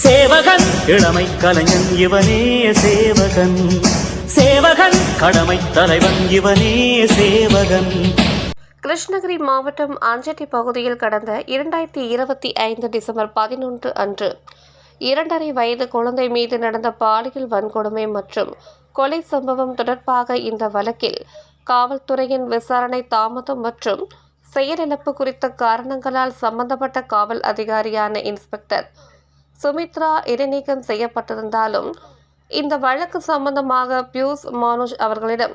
சேவகன் இளமை கலைஞன் இவனே சேவகன், சேவகன் கடமை தலைவன் இவனே சேவகன். கிருஷ்ணகிரி மாவட்டம் அஞ்சட்டி பகுதியில் கடந்த 2025 டிசம்பர் 11 அன்று 2.5 வயது குழந்தை மீது நடந்த பாலியல் வன்கொடுமை மற்றும் கொலை சம்பவம் தொடர்பாக இந்த வழக்கில் காவல்துறையின் விசாரணை தாமதம் மற்றும் செயலிழப்பு குறித்த காரணங்களால் சம்பந்தப்பட்ட காவல் அதிகாரியான இன்ஸ்பெக்டர் சுமித்ரா இடைநீக்கம் செய்யப்பட்டிருந்தாலும் இந்த வழக்கு சம்பந்தமாக பியூஸ் மானுஷ் அவர்களிடம்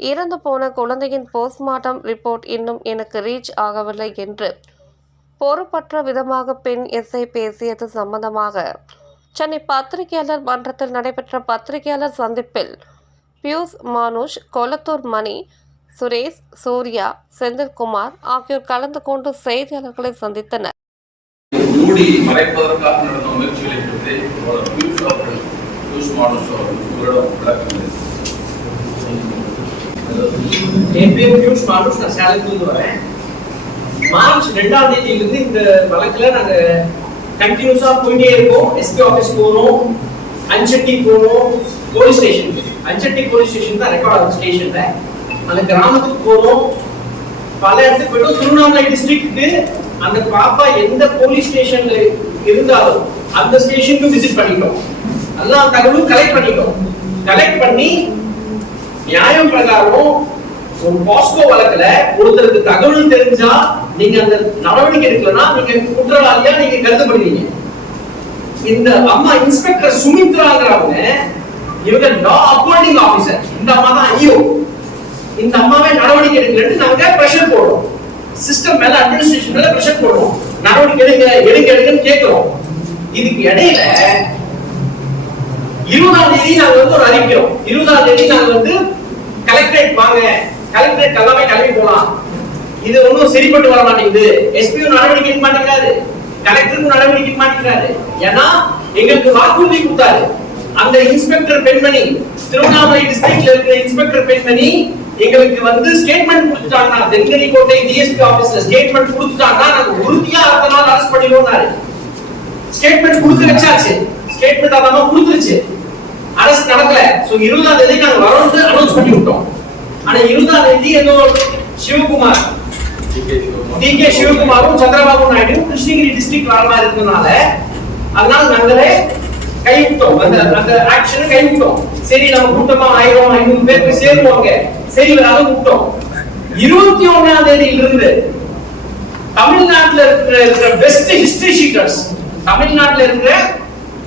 இறந்து போன குழந்தையின் போஸ்ட்மார்ட்டம் ரிப்போர்ட் இன்னும் எனக்கு ரீச் ஆகவில்லை என்று பொறுப்பற்ற விதமாக பெண் எஸ்ஐ பேசியது சம்பந்தமாக சென்னை பத்திரிகையாளர் மன்றத்தில் நடைபெற்ற பத்திரிகையாளர் சந்திப்பில் பியூஸ் மானுஷ், கொளத்தூர் மணி, சுரேஷ், சூர்யா, செந்தில்குமார் ஆகியோர் கலந்து கொண்டு செய்தியாளர்களை சந்தித்தனர். மூடி மறைப்பதற்காக நடந்த முயற்சிகளை பற்றி என் பேர் பியூஷ் மானுஷ், நான் சேலத்திலிருந்து வரேன். மார்ச் 2ஆம் தேதியிலிருந்து இந்த வழக்கில் நாங்கள் கண்டினியூஸாக போயிட்டே இருக்கோம். எஸ்பி ஆஃபீஸ் போகிறோம், அஞ்சட்டி போகிறோம், போலீஸ் ஸ்டேஷனுக்கு. அஞ்சட்டி போலீஸ் ஸ்டேஷன் தான் ரெக்கார்ட் ஆகும் ஸ்டேஷனில். அந்த கிராமத்துக்கு போகிறோம், பல இடத்துக்கு போய்ட்டோம். திருவண்ணாமலை டிஸ்ட்ரிக்ட்டுக்கு அந்த பாப்பா எந்த போலீஸ் ஸ்டேஷன்ல இருந்தாலும் அந்த ஸ்டேஷனுக்கு விசிட் பண்ணிட்டோம். எல்லா தகவலும் கலெக்ட் பண்ணிட்டோம். கலெக்ட் பண்ணி நியாயம் பிரகாரம் ஒரு பாஸ்கோ வழக்குல ஒருத்தருக்கு தகவல் தெரிஞ்சா நீங்க அந்த நடவடிக்கை எடுக்கலன்னா நீங்க குற்றவாளியா நீங்க கருதப்படுவீங்க. இந்த அம்மா இன்ஸ்பெக்டர் சுமித்ராங்கிறவங்க இவங்க லா அப்பாயிண்டிங் ஆபீசர். இந்த அம்மா தான் ஐயோ இந்த அம்மாவே நடவடிக்கை எடுக்கலன்னு நாங்க பிரஷர் போடுறோம். சிஸ்டம் மேல, அட்மினிஸ்ட்ரேஷன் மேல பிரஷர் போடுறோம். நடவடிக்கை எடுங்கன்னு கேட்கிறோம். இதுக்கு இடையில 20ஆம் தேதி நாங்க ஒரு அறிவிக்கிறோம். 20ஆம் தேதி நாங்க கலெக்டரேட் வாங்க, கலெக்டரேட் எல்லாமே கிளம்பி போலாம். இது ஒன்றும் சரிப்பட்டு வர மாட்டேங்குது. எஸ்பியும் நடவடிக்கை எடுக்க மாட்டேங்கிறாரு, கலெக்டருக்கும் நடவடிக்கை எடுக்க மாட்டேங்கிறாரு. ஏன்னா எங்களுக்கு வாக்குறுதி கொடுத்தாரு. அந்த இன்ஸ்பெக்டர் பெண்மணி, திருவண்ணாமலை டிஸ்ட்ரிக்ட்ல இருக்கிற இன்ஸ்பெக்டர் பெண்மணி எங்களுக்கு ஸ்டேட்மெண்ட் கொடுத்துட்டாங்கன்னா, தென்கனி கோட்டை டிஎஸ்பி ஆபீஸ்ல ஸ்டேட்மெண்ட் கொடுத்துட்டாங்கன்னா நாங்க உறுதியா அடுத்த நாள் அரெஸ்ட் பண்ணிடுவோம்னாரு. ஸ்டேட்மெண்ட் கொடுத்து வச்சாச்சு, ஸ்டேட்மெண்ட் அதாம கொடுத்துருச்சு, அரெஸ்ட் நடக்கல. சோ 20ஆம் தேதி நாங்க வரோம்னு அனௌன்ஸ் பண்ணி விட்டோம். ஆனா 20ஆம் தேதி ஏதோ சிவகுமார், டிகே சிவகுமாரும் சந்திரபாபு நாயுடு கிருஷ்ணகிரி டிஸ்ட்ரிக்ட் வர மாதிரி இருந்தனால அதனால நாங்களே கைவிட்டோம். அந்த ஆக்ஷனை கைவிட்டோம். சரி நம்ம கூட்டமா 1000-500 பேர் போய் சேருவாங்க, சரி அதை விட்டோம். 21ஆம் தேதியிலிருந்து தமிழ்நாட்டில் இருக்கிற பெஸ்ட் ஹிஸ்டரி ஷீட்டர்ஸ், தமிழ்நாட்டில் இருக்கிற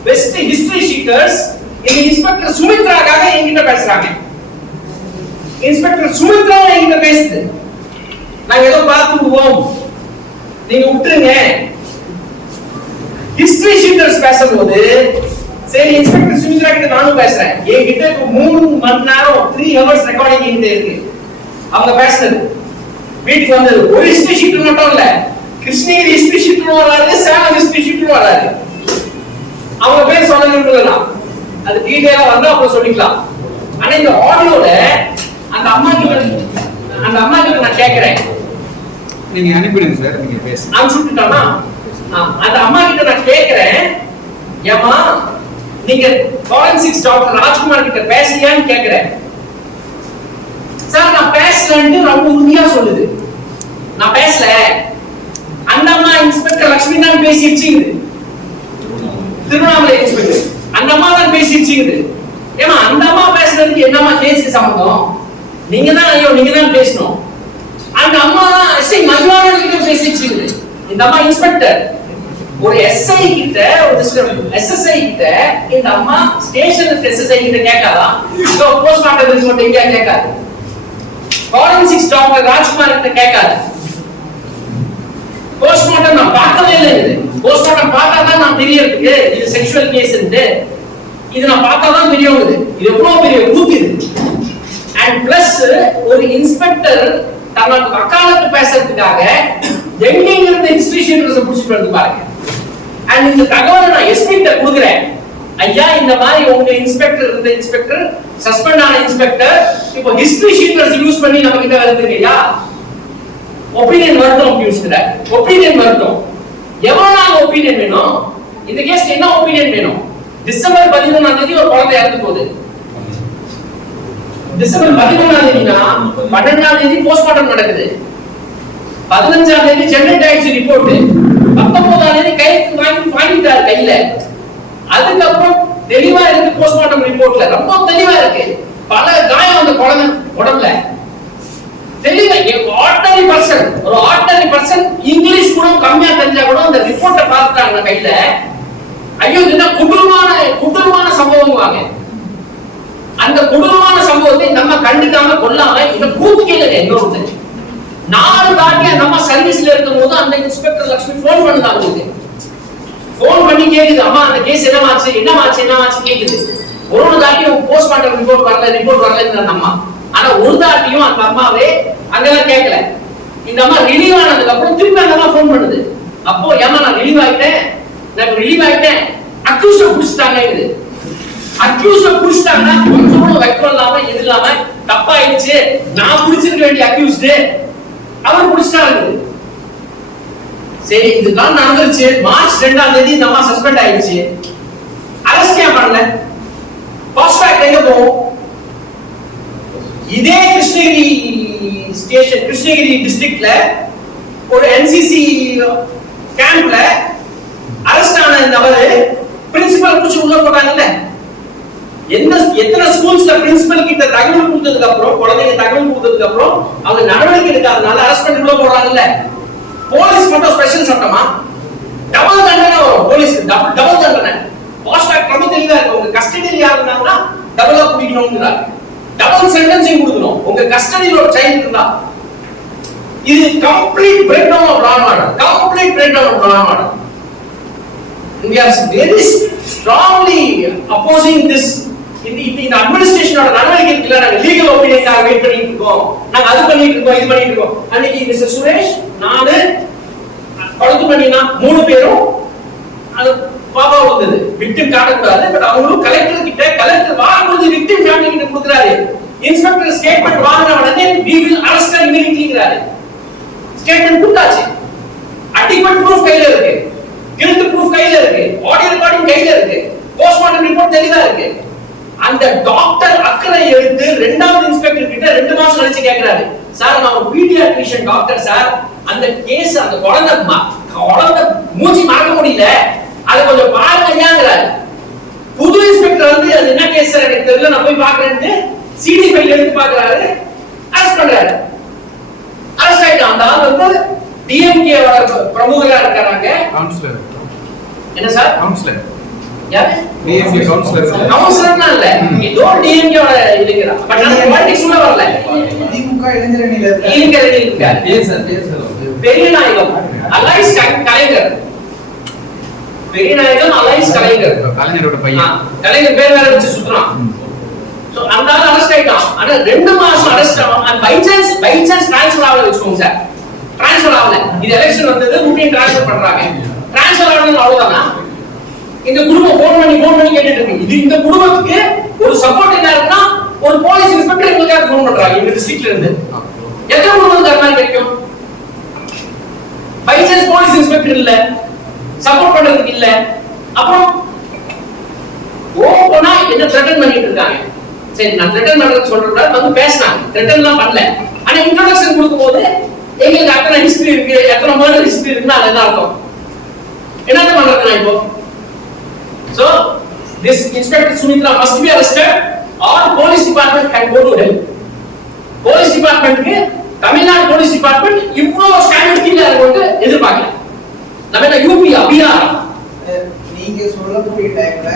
பெஸ்ட் ஹிஸ்டரி ஷீட்டர்ஸ் இந்த இன்ஸ்பெக்டர் சுமித்ராக்காக என்கிட்ட பேசுறாங்க. இன்ஸ்பெக்டர் சுமித்ரா என்கிட்ட பேசுது, நாங்க ஏதோ பார்த்துடுவோம், நீங்க விட்டுருங்க. ஹிஸ்டரி ஷீட்டர்ஸ் பேசும்போது சரி இன்ஸ்பெக்டர் சுமித்ரா கிட்ட நானும் பேசுறேன். என்கிட்ட இப்போ 3 மணி நேரம் 3 ஹவர்ஸ் ரெக்கார்டிங் என்கிட்ட இருக்கு. அவங்க பேசுறது வீட்டுக்கு வந்தது ஒரு ஹிஸ்டரி ஷீட்டர் மட்டும் இல்ல, கிருஷ்ணகிரி ஹிஸ்டரி ஷீட்டரும் வராது, சேலம் ஹிஸ்டரி ஷீட்டரும் வராது. அவங்க பேர் சொல்ல விரும்பலாம், அது டீடைலா வந்தா அப்புறம் சொல்லிக்கலாம். ஆனா இந்த ஆடியோல அந்த அம்மா கிட்ட நான் கேக்குறேன், நீங்க அனுப்பிடுங்க சார், நீங்க பேசுங்க. அனுப்பிட்டுட்டானா? அந்த அம்மா கிட்ட நான் கேக்குறேன், ஏமா நீங்க ஃபாரன்சிக்ஸ் டாக்டர் ராஜ்குமார் கிட்ட பேசலையான்னு கேக்குறேன். சார் நான் பேசலன்னு ரொம்ப உறுதியா சொல்லுது. நான் பேசல, அந்த அம்மா இன்ஸ்பெக்டர் லட்சுமி தான் பேசிடுச்சுங்குது. திருவண்ணாமலை இன்ஸ்பெக்டர் அந்த அம்மா தான் பேசிடுச்சுங்குது. ஏமா அந்த அம்மா பேசுறதுக்கு என்னமா கேஸுக்கு சம்பந்தம்? நீங்க தான் ஐயோ நீங்க தான் பேசணும். அந்த அம்மா எஸ்ஐ மதிவாணன் கிட்ட பேசிடுச்சுங்குது. இந்த அம்மா இன்ஸ்பெக்டர் ஒரு எஸ்ஐ கிட்ட, ஒரு எஸ்எஸ்ஐ கிட்ட இந்த அம்மா ஸ்டேஷன் எஸ்எஸ்ஐ கிட்ட கேட்காதா? சோ போஸ்ட்மார்ட்டம் ரிப்போர்ட் எங்க கேட்காது, ஃபாரன்சிக்ஸ் டாக்டர் ராஜ்குமார் கிட்ட கேட்காது. போஸ்ட்மார்ட்டம் நான் பார்க்கவே இல்லை. போஸ்ட்மார்ட்டம் பார்த்தா தான் நான் தெரியறதுக்கு இது செக்ஷுவல் கேஸ்ன்ட்டு இது நான் பார்த்தா தான் தெரியுது. இது எவ்வளவு பெரிய கூத்து இது. அண்ட் பிளஸ் ஒரு இன்ஸ்பெக்டர் தனக்கு வக்காலத்து பேசுறதுக்காக எங்கெங்க இருந்து இன்ஸ்டிடியூஷன்ஸ் புடிச்சிட்டு வந்து பாருங்க. அண்ட் இந்த தகவலை நான் எஸ்பி கிட்ட கொடுக்குறேன். ஐயா இந்த மாதிரி உங்க இன்ஸ்பெக்டர் இருந்த இன்ஸ்பெக்டர் சஸ்பெண்ட் ஆன இன்ஸ்பெக்டர் இப்போ ஹிஸ்டரி ஷீட்டர்ஸ் யூஸ் பண்ணி நம்ம கிட்ட வருதுங்க. ஐயா ஒப்பீனியன் வரட்டும், ஒப்பீனியன் வரட்டும். எவ்வளவு நாள் ஒப்பீனியன் வேணும்? இந்த கேஸ்ல என்ன ஒப்பீனியன் வேணும்? டிசம்பர் 11ஆம் தேதி ஒரு குழந்தை இறந்து போகுது. டிசம்பர் 11ஆம் தேதினா 12ஆம் தேதி போஸ்ட்மார்ட்டம் நடக்குது. 15ஆம் தேதி ஜெனரேட் ஆயிடுச்சு ரிப்போர்ட். 19ஆம் தேதி கைக்கு வாங்கிட்டாரு கையில. அதுக்கப்புறம் தெளிவா இருக்கு போஸ்ட்மார்ட்டம் ரிப்போர்ட்ல, ரொம்ப தெளிவா இருக்கு. பல காயம் அந்த குழந்தை உடம்புல தெளிவா. ஒரு ஆர்டினரி பர்சன் இங்கிலீஷ் கூட கம்மியா தெரிஞ்சா கூட அந்த ரிப்போர்ட்டை பார்த்துட்டாங்க கையில. ஐயோ இது கொடூரமான சம்பவம் வாங்க. அந்த கொடூரமான சம்பவத்தை நம்ம கண்டுக்காம கொல்லாம இந்த கூத்து கேளுங்க. இன்னொரு 4 தாட்டி நம்ம சர்வீஸ்ல இருக்கும் போது அந்த இன்ஸ்பெக்டர் லட்சுமி போன் பண்ணுதாங்க. போன் பண்ணி கேக்குது, அம்மா அந்த கேஸ் என்னமாச்சு கேக்குது. ஒரு தாட்டி போஸ்ட்மார்ட்டம் ரிப்போர்ட் வரல அம்மா. ஆனா ஒரு தாட்டியும் அந்த அம்மாவே அங்கெல்லாம் கேட்கல. இந்த அம்மா ரிலீவ் ஆனதுக்கு அப்புறம் திருப்பி அந்த அம்மா போன் பண்ணுது. அப்போ ஏமா நான் ரிலீவ் ஆயிட்டேன் அக்யூஸ்ட புடிச்சிட்டாங்க. அக்யூஸ்ட புடிச்சிட்டாங்கன்னா கொஞ்சம் கூட வெக்கம் இல்லாம இது இல்லாம தப்பாயிடுச்சு, நான் புடிச்சிருக்க வேண்டிய அக்யூஸ்ட் அவர் புடிச்சிட்டாங்க. சரி இதுதான் நடந்துருச்சு. மார்ச் 2ஆம் தேதி இந்த அம்மா சஸ்பெண்ட் ஆயிடுச்சு. அரெஸ்ட் ஏன் பண்ணல? ஃபாஸ்ட் ட்ராக் எங்க போகும்? இதே கிருஷ்ணகிரி ஸ்டேஷன், கிருஷ்ணகிரி டிஸ்ட்ரிக்ட்ல ஒரு என்சிசி கேம்ப்ல அரெஸ்ட் ஆன நபர் பிரின்சிபல் புடிச்சு உள்ள போட்டாங்கல்ல. எத்தனை ஸ்கூல்ஸ்ல பிரின்சிபல் கிட்ட தகவல் கொடுத்ததுக்கு அப்புறம், குழந்தைங்க தகவல் கொடுத்ததுக்கு அப்புறம் அவங்க நடவடிக்கை எடுக்காதனால அரெஸ்ட் பண்ணி உள்ள போறாங்கல்ல. போலீஸ் மட்டும் ஸ்பெஷல் சட்டமா? டபுள் தண்டனை வரும் போலீஸ், டபுள் தண்டனை. ஃபாஸ்ட் ட்ராக் ரொம்ப தெளிவா இருக்கு. உங்க கஸ்டடியில் யார் இருந்தாங்கன்னா டபுளா பிடிக்கணும்ங்கறாங்க. டபுள் சென்டென்சிங் கொடுக்கணும் உங்க கஸ்டடியில் ஒரு சைல்ட் இருந்தா. இது complete break down of law and order. Complete break down of law and order. We are very strongly opposing this. இந்த அட்மினிஸ்ட்ரேஷனோட நடவடிக்கைகளை நாங்க லீகல் ஒபினியனுக்காக வெயிட் பண்ணிட்டு இருக்கோம். நாங்க அது பண்ணிட்டு இருக்கோம், இது பண்ணிட்டு இருக்கோம். அன்னைக்கு மிஸ்டர் சுரேஷ், நானு, படுத்து பண்ணினா 3 பேரும் அது பாபா வந்தது. விக்டிம் காட்டக்கூடாது, பட் அவங்களும் கலெக்டர் கிட்ட, கலெக்டர் வாங்கும்போது விக்டிம் ஃபேமிலி கிட்ட கொடுக்குறாரு. இன்ஸ்பெக்டர் ஸ்டேட்மெண்ட் வாங்கின உடனே we will arrest her immediately. Statement கொடுத்தாச்சு. அடிக்வெட் ப்ரூஃப் கையில இருக்கு, கில்ட் ப்ரூஃப் கையில இருக்கு, ஆடியோ ரெக்கார்டிங் கையில இருக்கு, போஸ்ட்மார்ட்டம் ரிப்போர்ட் தெளிவா இருக்கு. அந்த டாக்டர் அக்கறை எடுத்து 2வது இன்ஸ்பெக்டர் கிட்ட 2 மாசம் கழிச்சு கேக்குறாரு, சார் நான் ஒரு பீடியாட்ரிஷியன் டாக்டர் சார், அந்த கேஸ் அந்த குழந்தை மூஞ்சி மறக்க முடியல, அது கொஞ்சம் பாருங்கங்கறாரு. புது இன்ஸ்பெக்டர் வந்து அது என்ன கேஸ் சார் எனக்கு தெரியல, நான் போய் பார்க்கறேன்னு சிடி ஃபைல் எடுத்து பார்க்கறாரு, அரெஸ்ட் பண்றாரு. அரெஸ்ட் ஆயிட்டான். அந்த ஆள் வந்து டிஎம்கே பிரமுகரா இருக்காங்க. கவுன்சிலர் என்ன சார்? கவுன்சிலர் யாரு? டிஎம்கே கவுன்சிலர். கவுன்சிலர்னா இல்ல, இதோ டிஎம்கே ஓட இருக்குறா. பட் அந்த பாலிடிக்ஸ் உள்ள வரல. திமுக இளைஞரணியில இருக்காரு. பெரியநாயகம் அலைஸ் கலைஞர். பெரியநாயகம் அலைஸ் கலைஞர். கலைஞரோட பையன். கலைஞர் பேர் வேற வச்சு சுத்துறான். சோ அந்த ஆள் அரெஸ்ட் ஆயிட்டான். ஆனா 2 மாசம் அரெஸ்ட் ஆகும். அந்த பை சான்ஸ் ட்ரான்ஸ்ஃபர் ஆகல வெச்சுக்கோங்க சார். ட்ரான்ஸ்ஃபர் ஆகல. இது எலெக்ஷன் வந்தது, ரூட்டின் ட்ரான்ஸ்ஃபர் பண்றாங்க. ட்ரான்ஸ்ஃபர் ஆகணும் அவ்வளவுதானா? இந்த குடும்பம் போன் பண்ணி கேட்டுட்டு இருக்கு. இது இந்த குடும்பத்துக்கு ஒரு சப்போர்ட் என்ன இருக்குன்னா, ஒரு போலீஸ் இன்ஸ்பெக்டர் எங்களுக்காக போன் பண்றாங்க இந்த டிஸ்ட்ரிக்ட்ல இருந்து. எத்தனை குடும்பத்துக்கு அந்த மாதிரி கிடைக்கும்? பை சான்ஸ் போலீஸ் இன்ஸ்பெக்டர் இல்ல, சப்போர்ட் பண்றதுக்கு இல்ல. அப்புறம் ஓபனா என்ன த்ரெட்டன் பண்ணிட்டு இருக்காங்க. சரி, நான் த்ரெட்டன் பண்றது சொல்றேன், வந்து பேசினாங்க, த்ரெட்டன்லாம் பண்ணல. ஆனா இன்ட்ரோடக்ஷன் கொடுக்கும்போது எங்களுக்கு அத்தனை ஹிஸ்டரி இருக்கு, எத்தனை மர்டர் ஹிஸ்டரி இருக்குன்னா அது என்ன அர்த்தம்? என்னது பண்றது நான் இப்போ? So this Inspector Sumitra must be arrested or police department can go to hell. Police department க்கு தமிழ்நாடு போலீஸ் டிபார்ட்மெண்ட் இவ்வளவு ஸ்டாண்டர்ட் கீழ இருக்கு எதிர்பார்க்கல. நம்ம என்ன யூபி அபியார் நீங்க சொல்லக்கூடிய டைம்ல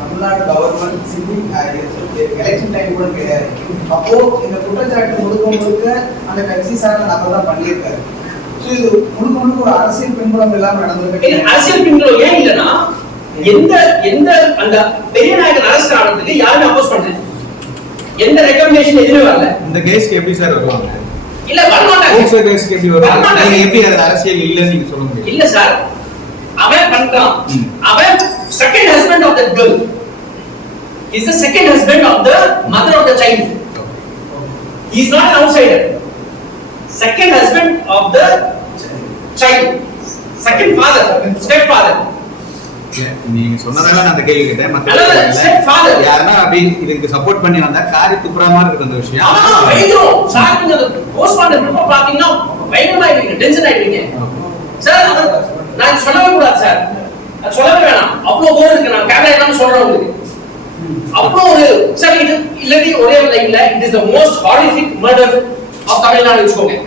Tamil Nadu government civic election time கூட கிடையாது. அப்போ இந்த குற்றச்சாட்டு முழுக்க அந்த கட்சி சார்ந்த நபர் தான் பண்ணியிருக்காரு. ஸோ இது முழுக்க ஒரு அரசியல் பின்புலம் எல்லாம் நடந்திருக்கு. அரசியல் பின்புலம் ஏன் இல்லைன்னா, எந்த அந்த பெரியநாயகன் அரஸ்ட் ஆனதுக்கு யாருமே அப்போஸ் பண்ணல, எந்த ரெக்கமெண்டேஷன் எதுவுமே வரல. இந்த கேஸ்க்கு எப்படி சார் வருவாங்க? இல்ல வரமாட்டாங்க. ஓகே கேஸ்க்கு எப்படி வருவாங்க? நீங்க எப்படி அது அரசியல் இல்லன்னு நீங்க சொல்ல முடியும்? இல்ல சார், அவன் பண்றான். அவன் second husband of that girl. He is the second husband of the mother of the child. He is not an outsider. Second husband of the child. Second father, stepfather. நீங்க சொன்னதால நான் அந்த கேள்வி கேட்டேன். அதாவது stepfather. யாருன்னா அப்படி இதுக்கு சப்போர்ட் பண்ணி வந்தா காரி துப்புற மாதிரி இருக்கு அந்த விஷயம். ஆமா பயங்கரம் சார். நீங்க போஸ்ட்மார்ட்டம் ரிப்போர்ட் பாத்தீங்கன்னா பயங்கரமா இருக்கீங்க, டென்ஷன் ஆயிடுவீங்க சார். நான் சொல்லவே கூடாது சார், அது சொல்லவே வேணாம். அவ்வளவு தூரம் இருக்கு. நான் கேமரா எல்லாம் சொல்றேன் உங்களுக்கு. அவ்வளோ ஒரு சார் இது இல்லடி ஒரே லைன்ல it is the most horrific murder of Tamil Nadu வச்சுக்கோங்க.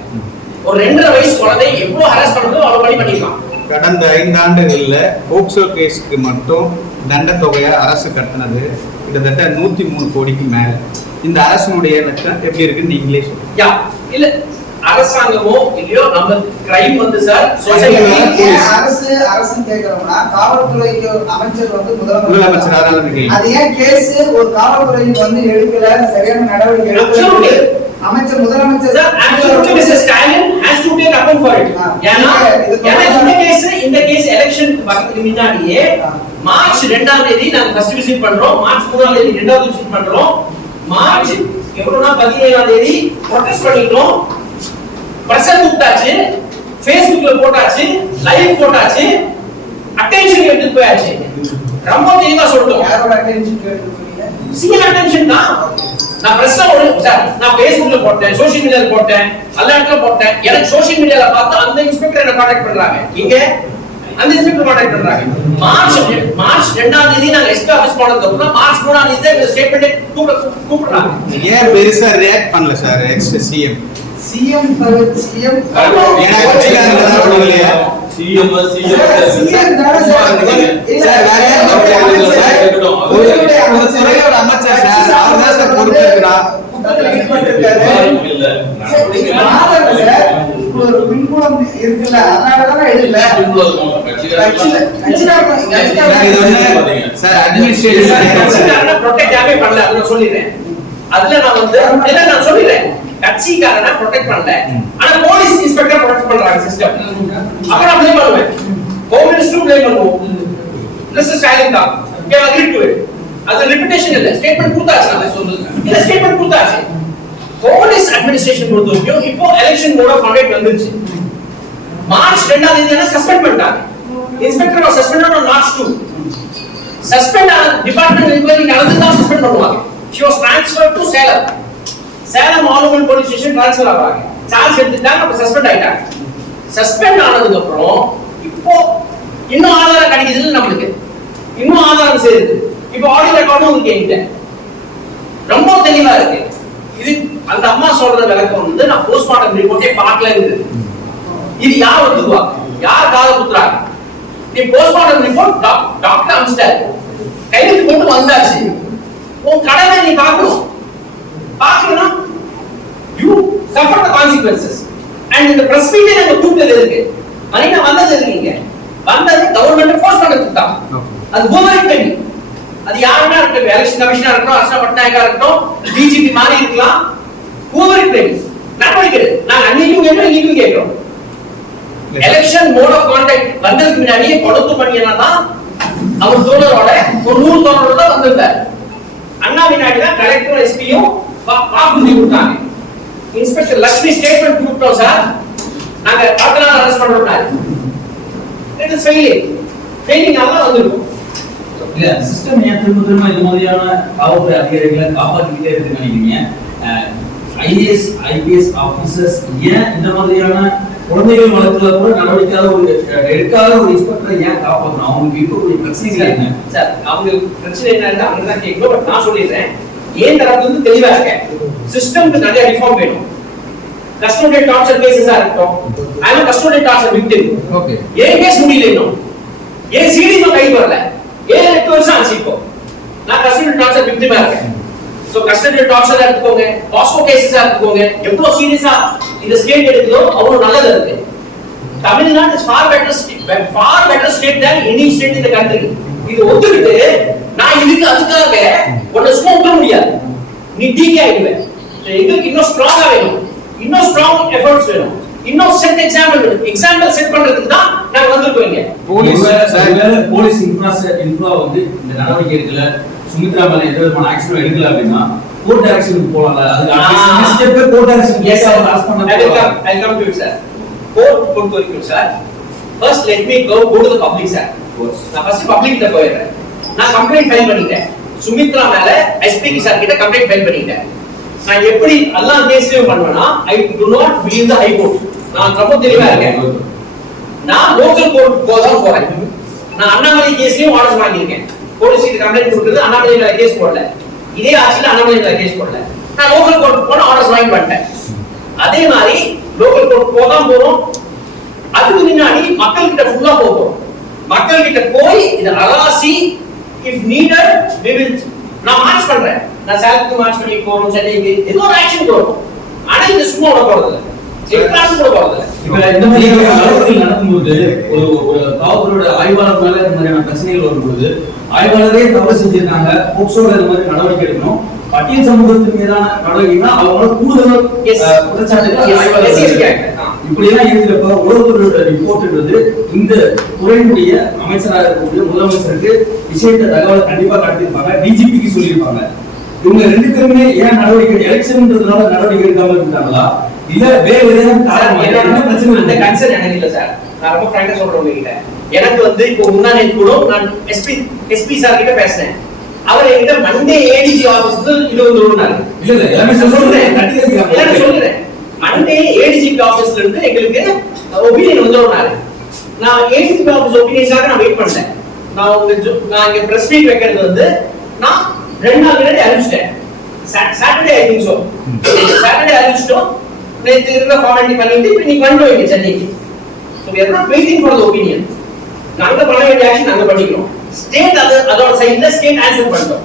ஒரு 2.5 வயசு குழந்தை எவ்வளவு ஹராஸ் பண்றதோ அவ்வளவு பண்ணிக்கலாம். கடந்த 5 ஆண்டுகள்ல போக்சோ கேஸ்க்கு மட்டும் தண்டத்தொகையை அரசு கட்டினது கிட்டத்தட்ட 103 கோடிக்கு மேல. இந்த அரசுடைய நட்டம் எப்படி இருக்குன்னு நீங்களே சொல்லுங்க. இல்ல அரசாங்கமோ இல்லையோ நம்ம கிரைம் வந்து சார் சொசைட்டி அரசு கேக்குறோம்னா காவல்துறைக்கு அமைச்சர் வந்து முதலமைச்சர் அது ஏன் கேஸ் ஒரு காவல்துறைக்கு வந்து எடுக்கல, சரியான நடவடிக்கை எடுக்கல. அமைச்சர் முதலமைச்சர் mister Stalin has to take account for it. ஏன்னா இந்த கேஸ் எலெக்ஷன் வரதுக்கு முன்னாடியே மார்ச் 2ஆம் தேதி நாங்க ஃபர்ஸ்ட் விசிட் பண்றோம், மார்ச் 3ஆம் தேதி இரண்டாவது விசிட் பண்றோம், மார்ச் எவ்வளவுனா 17ஆம் தேதி ப்ரொடெஸ்ட் பண்ணிட்டோம். பிரசன் கூப்பிட்டாச்சு, ஃபேஸ்புக்ல போட்டாச்சு, லைவ் போட்டாச்சு, அட்டென்ஷன் எடுத்து போயாச்சு. ரொம்ப தெளிவா சொல்றோம். யாரோட அட்டென்ஷன் கேக்குறீங்க? சிங்கிள் அட்டென்ஷன் தான். நான் பிரஸ்ல ஒரு சார் நான் ஃபேஸ்புக்ல போட்டேன், சோஷியல் மீடியால போட்டேன், எல்லா இடத்துல போட்டேன். எனக்கு சோஷியல் மீடியால பார்த்தா அந்த இன்ஸ்பெக்டர் என்ன கான்டாக்ட் பண்றாங்க, இங்க அந்த இன்ஸ்பெக்டர் கான்டாக்ட் பண்றாங்க. மார்ச் 2ஆம் தேதி நாங்க எஸ்பி ஆபீஸ் போனதுக்கு அப்புறம் மார்ச் 3ஆம் தேதி இந்த ஸ்டேட்மென்ட் கூப்பிடுறாங்க. ஏன் பெருசா ரியாக்ட் பண்ணல சார் எக்ஸ் சிஎம்? சிஎம் ஏன்னா கட்சிக்காரங்க சொல்லலையா? சிஎம் தான சார். சார் வேற யாரும் ஒரு துறையோட அமைச்சர் சார், அவர்தான் சார் பொறுப்பு இருக்குனா ஒரு பின்புலம் இருக்குல்ல, அதனாலதான் எடுக்கல. சார் அட்மினிஸ்ட்ரேஷன் ப்ரொடெக்ட் பண்ணல அது நான் சொல்லிடுறேன். அதுல நான் வந்து என்ன நான் சொல்லிடுறேன், கட்சிக்காரனா ப்ரொடெக்ட் பண்ணல, ஆனா போலீஸ் இன்ஸ்பெக்டர் ப்ரொடெக்ட் பண்றாங்க சிஸ்டம். அப்ப நான் ப்ளேம் பண்ணுவேன், ஹோம் மினிஸ்டர் ப்ளேம் பண்ணுவோம். மிஸ்டர் ஸ்டாலின் தான் கேன் அக்ரி டு இட். அது ரெபுடேஷன் இல்ல, ஸ்டேட்மென்ட் கொடுத்தாச்சு. நான் சொல்றேன் இல்ல, ஸ்டேட்மென்ட் கொடுத்தாச்சு. போலீஸ் அட்மினிஸ்ட்ரேஷன் பொறுத்தவரைக்கும் இப்போ எலெக்ஷன் மோட் ஆஃப் கான்டக்ட் வந்துருச்சு. மார்ச் 2ஆம் தேதி சஸ்பெண்ட் பண்ணிட்டாங்க. Inspector was suspended on March 2. Suspend ஆன டிபார்ட்மெண்ட் என்கொயரி நடந்துதான் சஸ்பெண்ட் பண்ணுவாங்க. she was transferred to Salem manual police station transfer ஆவாங்க. சார்ஜ் எடுத்துட்டாங்க, அப்ப சஸ்பெண்ட் ஆயிட்டாங்க. சஸ்பெண்ட் ஆனதுக்கு அப்புறம் இப்போ இன்னும் ஆதாரம் கிடைக்குது நமக்கு, இன்னும் ஆதாரம் சேருது. இப்போ ஆடியோ ரெக்கார்டும் உங்களுக்கு என்கிட்ட ரொம்ப தெளிவா இருக்கு. இது அந்த அம்மா சொல்ற விளக்கம் வந்து நான் போஸ்ட்மார்ட்டம் ரிப்போர்ட்டே பார்க்கலங்குது. இது யார் ஒத்துக்குவா, யார் கால குத்துறாங்க? நீ போஸ்ட்மார்ட்டம் ரிப்போர்ட் டாக்டர் அனுப்பிச்சிட்டாரு, கையெழுத்து போட்டு வந்தாச்சு. உன் கடமை நீ பார்க்கணும். பார்க்கணும்னா you suffer the consequences. and இந்த பிரஸ் மீட்ல நம்ம கூப்பிட்டது இருக்கு, மணினா வந்தது இருக்கீங்க, வந்தது கவர்மெண்ட் ஃபோர்ஸ் பண்ணதுக்கு தான். அது கோவர்மெண்ட் பண்ணி அது யாருன்னா இருக்கட்டும், எலெக்ஷன் கமிஷனா இருக்கட்டும், அர்ச்சனா பட்நாயக்கா இருக்கட்டும், டிஜிபி மாதிரி இருக்கலாம், கோவர்மெண்ட் பண்ணி நடவடிக்கை நாங்க அன்னைக்கும் கேட்கிறோம், இன்னைக்கும் கேட்கிறோம். எலெக்ஷன் மோட் ஆஃப் கான்டாக்ட் வந்ததுக்கு முன்னாடியே கொடுத்து பண்ணினா தான் அவர் தோழரோட ஒரு 100 தோழரோட வந்திருந்தார். அண்ணா வினாடி தான் கலெக்டர் எஸ்பியும் வாக்குறுதி கொடுத்தாங்க. இன்ஸ்பெக்டர் லட்சுமி ஸ்டேட்மென்ட் கொடுத்தோம் சார், நாங்க அடுத்த நாள் அரெஸ்ட் பண்றோம். இட் இஸ் ஃபெயிலிங் ஆனா வந்துரும். இல்ல சிஸ்டம் ஏன் திரும்ப இந்த மாதிரியான காவல்துறை அதிகாரிகளை காப்பாத்திக்கிட்டே இருக்குன்னு நினைக்கிறீங்க? ஐஏஎஸ் ஐபிஎஸ் ஆபீசர்ஸ் ஏன் இந்த மாதிரியான குழந்தைகள் வளர்த்துல கூட நடவடிக்கையாத ஒரு எடுக்காத ஒரு இன்ஸ்பெக்டரை ஏன் காப்பாற்றணும்? அவங்களுக்கு இருக்கக்கூடிய பிரச்சனைகள் என்ன சார்? அவங்க பிரச்சனை என்னன்னு அவங்க தான் கேட்கணும். பட் நான் சொல்லிடுறேன், ஏன் தரப்பு வந்து தெளிவா இருக்கேன். சிஸ்டம்க்கு நிறைய ரிஃபார்ம் வேணும். கஸ்டோடியல் டார்ச்சர் கேसेस இருக்கட்டும், ஐ அம் கஸ்டோடியல் டார்ச்சர் விக்டிம். ஓகே, ஏன் கேஸ் முடியல இன்னும், ஏன் சிடி இன்னும் கை வரல, ஏன் 8 வருஷம் ஆச்சு இப்போ. நான் கஸ்டோடியல் டார்ச்சர் விக்டிமா இருக்கேன். சோ கஸ்டோடியல் டார்ச்சர் எடுத்துக்கோங்க, பாஸ்கோ கேसेस எடுத்துக்கோங்க, எவ்வளவு சீரியஸா இந்த ஸ்டேட் எடுக்குதோ அவ்வளவு நல்லது இருக்கு. Tamil Nadu is far better state than any state in the country. இது ஒத்துக்கிட்டு நான் இதுக்கு அதுக்காக ஒன்ன சும்மா விட முடியாது, நீ டீகே ஆயிடுவே. எங்களுக்கு இன்னும் ஸ்ட்ராங்கா வேணும், இன்னும் ஸ்ட்ராங் எஃபர்ட்ஸ் வேணும், இன்னும் செட் எக்ஸாம்பிள் செட் பண்றதுக்கு தான் நாங்க வந்திருக்கோங்க. போலீஸ் இன்ஃப்ரா வந்து இந்த நடவடிக்கை எடுக்கல, சுமித்ரா மேல எந்த விதமான ஆக்ஷன் எடுக்கல அப்படின்னா கோர்ட் ஆக்ஷனுக்கு போலாம்ல. அதுக்கு step court action case pass பண்ண. I come to it sir. Court பொறுத்த வரைக்கும் sir first let me go to the public sir. நான் first public கிட்ட போயிடுறேன். நான் கம்ப்ளைண்ட் ஃபைல் பண்ணிட்டேன். சுமித்ரா மேல எஸ்பி சார் கிட்ட கம்ப்ளைண்ட் ஃபைல் பண்ணிட்டேன். நான் எப்படி எல்லா கேஸ்லயும் பண்ணுவேனா I do not believe the high court. நான் ரொம்ப தெளிவா இருக்கேன். நான் லோக்கல் கோர்ட் போறேன். நான் அண்ணாமலை கேஸ்லயும் ஆர்டர்ஸ் வாங்கியிருக்கேன். போலீஸ் கிட்ட கம்ப்ளைண்ட் கொடுத்தது அண்ணாமலை மேல கேஸ் போடல. இதே ஆட்சியில அண்ணாமலை மேல கேஸ் போடல. நான் லோக்கல் கோர்ட் போன ஆர்டர்ஸ் வாங்கி வந்துட்டேன். அதே மாதிரி லோக்கல் கோர்ட் போறோம். அதுக்கு முன்னாடி மக்கள் கிட்ட ஃபுல்லா போறோம். மக்கள் கிட்ட போய் இத அலாசி if needed we will நான் மார்ச் பண்றேன். நான் சேலத்துக்கு மார்ச் பண்ணி போறோம், சென்னைக்கு ஏதோ ஒரு ஆக்ஷன் போறோம். ஆனா இது சும்மா விட போறது இல்ல. எக்ஸ்ட்ராஸ் கூட போறது இல்ல. இப்ப இந்த மாதிரி நடவடிக்கைகள் நடக்கும்போது ஒரு காவலரோட ஆய்வாளர் மேல இந்த மாதிரியான பிரச்சனைகள் வரும்போது ஆய்வாளரே தவறு செஞ்சிருக்காங்க, போக்சோல இந்த மாதிரி நடவடிக்கை எடுக்கணும், பட்டியல் சமூகத்தின் மீதான நடவடிக்கைனா அவங்களோட கூடுதல் குற்றச்சாட்டுகள் ஆய்வாளர் இப்படிலாம் இருக்கிறப்ப உளவுத்துறையோட ரிப்போர்ட்ன்றது இந்த துறையினுடைய அமைச்சராக இருக்கக்கூடிய முதலமைச்சருக்கு விஷயத்த தகவலை கண்டிப்பா கடத்திருப்பாங்க, டிஜிபிக்கு சொல்லியிருப்பாங்க. இவங்க ரெண்டு பேருமே ஏன் நடவடிக்கை எலெக்ஷன்ன்றதுனால நடவடிக்கை எடுக்காம இருந்தாங்களா இல்ல வேற ஏதாவது காரணம்? என்ன பிரச்சனை? அந்த கன்சர்ன் எனக்கு இல்ல சார். நான் ரொம்ப ஃப்ராங்கா சொல்றேன் உங்ககிட்ட. எனக்கு வந்து இப்போ முன்னாடி கூட நான் எஸ்பி சார் கிட்ட பேசினேன். அவர் என்கிட்ட மண்டே ஏடிஜி ஆபீஸ்ல இது வந்து சொன்னாரு. இல்ல எல்லாமே சொல்றேன். மண்டே ஏடிஜிபி ஆபீஸ்ல இருந்து எங்களுக்கு ஒபினியன் வந்து சொன்னாரு. நான் ஏடிஜிபி ஆபீஸ் ஒபினியனுக்காக நான் வெயிட் பண்ணேன். நான் இங்க பிரஸ் மீட் வைக்கிறது வந்து நான் 2 நாள் முன்னாடி அறிவிச்சிட்டேன். Saturday I think so. Saturday அறிவிச்சிட்டோம். நேத்து இருந்த ஃபார்மாலிட்டி பண்ணிட்டு இப்போ நீங்க கொண்டு போய் சென்னைக்கு. So we are not waiting for the opinion. நாங்க பண்ண வேண்டிய ஆக்ஷன் நாங்க பண்ணிக்கிறோம். ஸ்டேட் அதோட சைடுல ஸ்டேட் ஆன்சர் பண்ணிட்டோம்.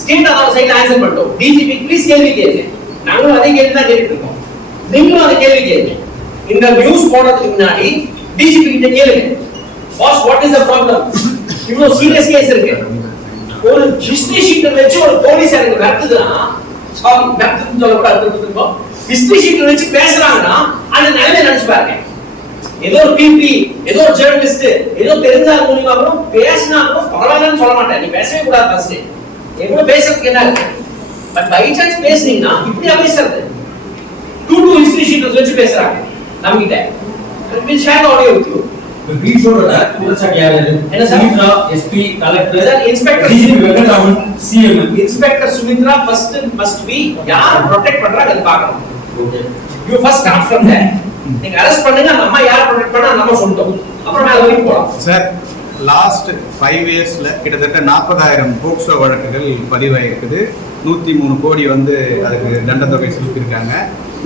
ஸ்டேட் அதோட சைடுல ஆன்சர் பண்ணிட்டோம். டிஜிபி ப்ளீஸ் கேள்வி கேளுங்க. நாங்களும் அதே கேள்வி தான் கேட்டுட்டு இருக்கோம். நீங்களும் அதே கேள்வி கேளுங்க. இந்த நியூஸ் போடுறதுக்கு முன்னாடி டிஜிபி கிட்ட கேளுங்க. Boss what is the problem? இவ்வளவு சீரியஸ் கேஸ் இருக்கு. ஒரு ஹிஸ்டரி ஷீட் வச்சு ஒரு போலீஸ் எனக்கு நடத்துதுன்னா சாரி நடத்துன்னு சொல்லக்கூடாது. ஹிஸ்டரி ஷீட் வச்சு பேசுறாங்கன்னா அந்த நிலைமை நினைச்சு பாருங்க. ஏதோ ஒரு பிபி, ஏதோ ஒரு ஜெர்னலிஸ்ட், ஏதோ தெரிஞ்சாலும் மூலியமாகவும் பேசினாலும் பரவாயில்லன்னு சொல்ல மாட்டேன். நீ பேசவே கூடாது ஃபர்ஸ்ட். எவ்வளவு பேசுறதுக்கு என்ன இருக்கு? பட் பை சான்ஸ் பேசுனீங்கன்னா இப்படியா பேசுறது? டூ ஹிஸ்டரி ஷீட் வச்சு பேசுறாங்க நம்ம கிட்ட. Will share audio with you. பீஷோட குற்றச்சாட்டு யாரு? என்ன Sumithra, SP, collector, inspector DGP Venkataraman, CM. Inspector Sumithra first must be யார் ப்ரொடெக்ட் பண்றாங்க அது பார்க்கணும். Okay. You first start from there. நீங்க அரெஸ்ட் பண்ணுங்க, அந்த அம்மா யார் ப்ரொடெக்ட் பண்ணா நம்ம சொல்றோம். அப்புறம் மேல வரைக்கும் போலாம். சார் லாஸ்ட் 5 இயர்ஸ்ல கிட்டத்தட்ட 40,000 போக்சோ வழக்குகள் பதிவாயிருக்குது. 103 கோடி வந்து அதுக்கு தண்டத்தொகை செலுத்தியிருக்காங்க.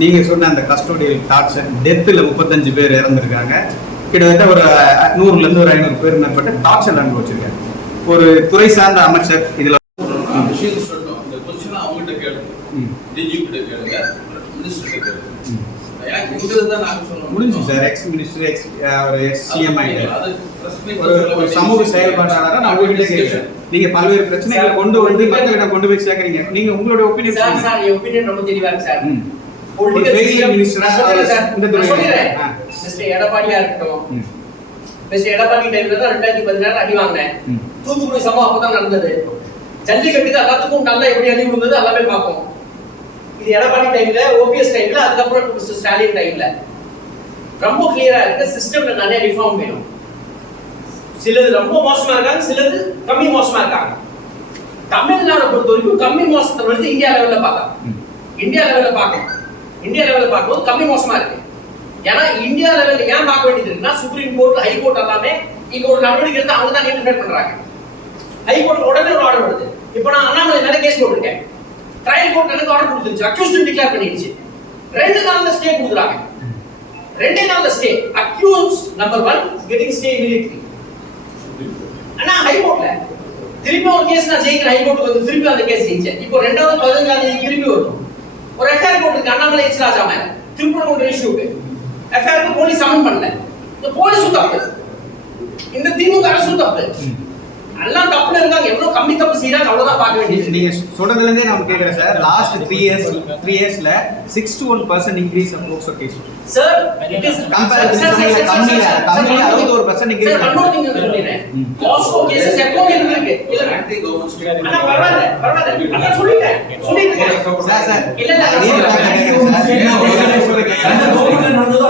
நீங்க சொன்ன அந்த கஸ்டோடியல் டார்ச்சர் டெத்தில் 35 பேர் இறந்துருக்காங்க. கிட்டத்தட்ட ஒரு 100ல இருந்து ஒரு 500 பேர் மேற்பட்ட டார்ச்சர் அனுபவிச்சிருக்காங்க. ஒரு துறை சார்ந்த அமைச்சர் இதுல விஷயத்தை சொல்லணும். இந்த பொசிஷன் அவங்ககிட்ட கேளுங்க, டிஜிபி கிட்ட கேளுங்க, மினிஸ்டர் கிட்ட கேளுங்க. முடிஞ்சு sir. X minister, X CM அது ஒரு சமூக செயல்பாட்டாளரா நான் உங்ககிட்ட கேட்கிறேன். நீங்க பல்வேறு பிரச்சனைகளை கொண்டு வந்து மக்களிடம் கொண்டு போய் சேர்க்கறீங்க. நீங்க உங்களோட ஒப்பீனியன் சார் சார் என் ஒப்பீனியன் ரொம்ப தெளிவா இருக்கு சார். பொலிட்டிக்கல் மினிஸ்டரா இந்த துறையில மிஸ்டர் எடப்பாடியா இருக்கட்டும். மிஸ்டர் எடப்பாடி டைம்ல தான் 2016 அடி வாங்கினேன். தூத்துக்குடி சம்பவம் அப்பதான் நடந்தது. ஜல்லிக்கட்டுக்கு எல்லாத்துக்கும் நல்லா எப்படி அடி விழுந்தது எல்லாமே பார்ப்போம். இது எடப்பாடி டைம்ல, ஓபிஎஸ் டைம்ல, அதுக்கப்புறம் மிஸ்டர் ஸ்டாலின் டைம்ல ரொம்ப கிளியரா இருக்கு. சிஸ்டம்ல நிறைய ரிஃபார்ம் வேணும். சிலது ரொம்ப மோசமா இருக்காங்க, சிலது கம்மி மோசமா இருக்காங்க. தமிழ்நாடு பொறுத்த வரைக்கும் கம்மி மோசத்தை வந்து இந்தியா லெவல்ல பார்க்கலாம். இந்தியா லெவல்ல பார்க்கும்போது கம்மி மோசமா இருக்கு. ஏன்னா இந்தியா லெவல்ல ஏன் பார்க்க வேண்டியது இருக்குன்னா சுப்ரீம் கோர்ட், ஹை கோர்ட் எல்லாமே இங்க ஒரு நடவடிக்கை எடுத்து அவங்க தான் இன்டர்ஃபியர் பண்றாங்க. ஹை கோர்ட் உடனே ஒரு ஆர்டர் வருது. இப்போ நான் அண்ணாமலை மேல கேஸ் போட்டிருக்கேன். ட்ரையல் கோர்ட் எனக்கு ஆர்டர் கொடுத்துருச்சு, அக்யூஸ்ட் டிக்ளேர் பண்ணிடுச்சு. 2 நாள்ல ஸ்டே கொடுக்குறாங்க. 2 நாள்ல stay. Accuse number 1 getting stay immediately. ஆனா ஹை கோர்ட்ல திருப்பி ஒரு கேஸ் நான் ஜெயிக்கிற, ஹை கோர்ட் வந்து திருப்பி அந்த கேஸ் ஜெயிச்சேன். இப்போ 2வது 15ஆம் தேதி திருப்பி வரும். ஒரு எஃப்ஐஆர் போட்டிருக்கு அண்ணாமலை எச் ராஜா மேல, திருப்பூர் இஷ்யூக்கு. எஃப்ஐஆர் போலீஸ் சமன் பண்ணல. இந்த போலீஸும் தப்பு, இந்த திமுக அரசும் தப்பு. எல்லாம் தப்புல இருக்காங்க. எவ்வளவு கம்மி தப்பு செய்யறாங்க அவ்வளவுதான் பார்க்க வேண்டியது. நீங்க சொல்றதுல இருந்தே நான் கேக்குறேன் சார். லாஸ்ட் 3 இயர்ஸ்ல 6 to 1% increase of POCSO case. Sir it is கம்மியா 61% இன்க்ரீஸ். சார் இன்னொரு திங் சொல்றேன். போக்சோ கேसेस எப்பவுமே இருக்கு. இல்ல ஆன்டி கவர்மெண்ட் ஸ்டேட். அண்ணா பரவாயில்லை. அண்ணா சொல்லிட்டேன். சார் இல்ல இல்ல அந்த கோவிட்ல நடந்ததோ